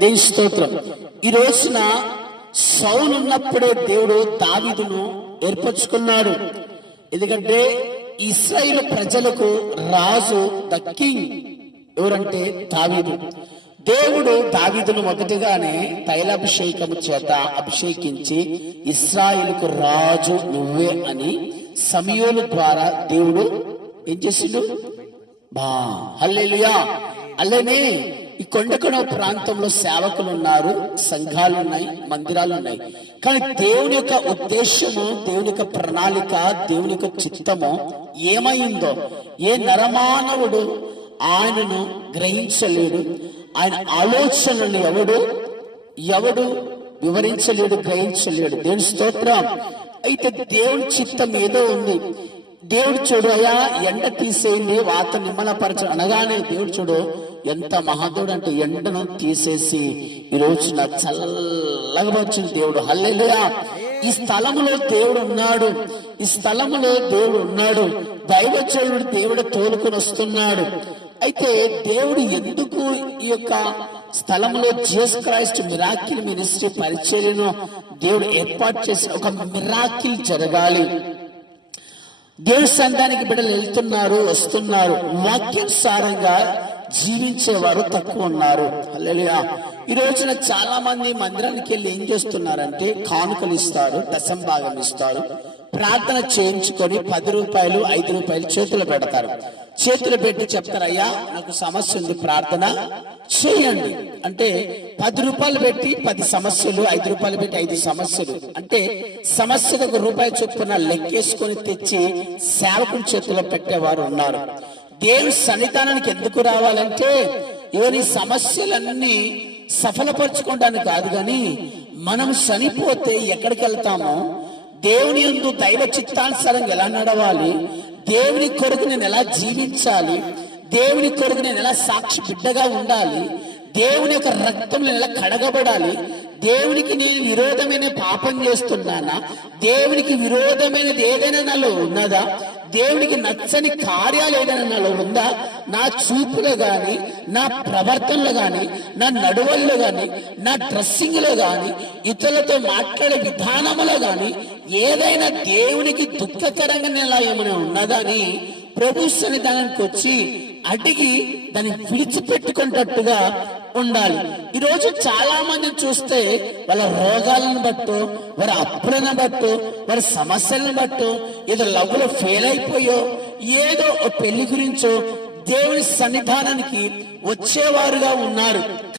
దేవుని స్తోత్రం. ఈ రోజున సౌలు ఉన్నప్పుడే దేవుడు దావీదును ఏర్పరచుకున్నాడు. ఎందుకంటే ఇశ్రాయేలు ప్రజలకు రాజు ద కింగ్ ఎవరంటే దావీదు. దేవుడు దావీదును మొదటిగానే తైలాభిషేకము చేత అభిషేకించి ఇశ్రాయేలుకు రాజు నువ్వే అని సమూయేలు ద్వారా దేవుడు ఏం చేసిండు? హల్లెలూయా. అలానే ఈ కొండకొండ ప్రాంతంలో సేవకులు ఉన్నారు, సంఘాలు ఉన్నాయి, మందిరాలు ఉన్నాయి. కానీ దేవుని యొక్క ఉద్దేశము, దేవుని యొక్క ప్రణాళిక, దేవుని యొక్క చిత్తము ఏమైందో ఏ నరమానవుడు ఆయనను గ్రహించలేడు. ఆయన ఆలోచనలు ఎవడు వివరించలేడు, గ్రహించలేడు. దేవుని స్తోత్రం. అయితే దేవుని చిత్తం ఏదో ఉంది. దేవుడు చూడు, అయ్యా ఎండ తీసేయండి, వాత నిమ్మలపరచ అనగానే దేవుడు చూడు ఎంత మహదుడు అంటే ఎండను తీసేసి ఈ రోజు నాకు చల్లగా వచ్చింది దేవుడు. హల్లెలూయా. ఈ స్థలములో దేవుడు ఉన్నాడు, ఈ స్థలములో దేవుడు ఉన్నాడు. దైవజనుడు దేవుడు తోలుకొని వస్తున్నాడు. అయితే దేవుడు ఎందుకు ఈ యొక్క స్థలంలో జీసస్ క్రైస్ట్ మిరాకిల్ మినిస్ట్రీ పరిచర్యను దేవుడు ఏర్పాటు చేసిన ఒక మిరాకిల్ జరగాలి. దేవుడి సంఘానికి బిడ్డలు వెళ్తున్నారు, వస్తున్నారు, వాక్యానుసారంగా జీవించేవారు తక్కువ ఉన్నారు. హల్లెలూయా. ఈ రోజున చాలా మంది మందిరానికి వెళ్ళి ఏం చేస్తున్నారంటే కానుకలు ఇస్తారు, దశంభాగం ఇస్తారు, ప్రార్థన చేయించుకొని 10 రూపాయలు 5 రూపాయలు చేతులు పెడతారు. చేతులు పెట్టి చెప్తారు, అయ్యా నాకు సమస్య ఉంది, ప్రార్థన చేయండి అంటే 10 రూపాయలు పెట్టి 10 సమస్యలు, 5 రూపాయలు పెట్టి 5 సమస్యలు అంటే సమస్యకు 1 రూపాయి చొప్పున లెక్కేసుకొని తెచ్చి సేవకుని చేతిలో పెట్టేవారు ఉన్నారు. దేవుని సన్నిధానానికి ఎందుకు రావాలంటే ఈ సమస్యలన్నీ సఫలపరచుకోవడానికి కాదు, కానీ మనం చనిపోతే ఎక్కడికి వెళ్తామో, దేవుని యందు దైవ చిత్తానుసారంగా ఎలా నడవాలి, దేవుని కొరకు నేను ఎలా జీవించాలి, దేవుని కొరకు నేను ఎలా సాక్షి బిడ్డగా ఉండాలి, దేవుని యొక్క రక్తంలో ఎలా కడగబడాలి, దేవునికి నేను విరోధమైన పాపం చేస్తున్నానా, దేవునికి విరోధమైనది ఏదైనా నాలో ఉన్నదా, దేవునికి నచ్చని కార్యాలు ఏదైనా నాలో ఉందా, నా చూపులో గాని, నా ప్రవర్తనలో గాని, నా నడువల్లో గాని, నా డ్రెస్సింగ్ లో గాని, ఇతరులతో మాట్లాడే విధానంలో గాని ఏదైనా దేవునికి దుఃఖకరంగా నెల ఏమైనా ఉన్నదా అని ప్రభు సన్నిధానానికి వచ్చి అడిగి దాన్ని విడిచిపెట్టుకున్నట్టుగా ఉండాలి. ఈ రోజు చాలా మందిని చూస్తే వాళ్ళ రోగాలను బట్టో, వారి అప్పులను బట్టో, వారి సమస్యలను బట్టో, ఏదో లవ్ లో ఫెయిల్ అయిపోయో, ఏదో పెళ్లి గురించో దేవుని సన్నిధానానికి వచ్చేవారుగా ఉన్నారు.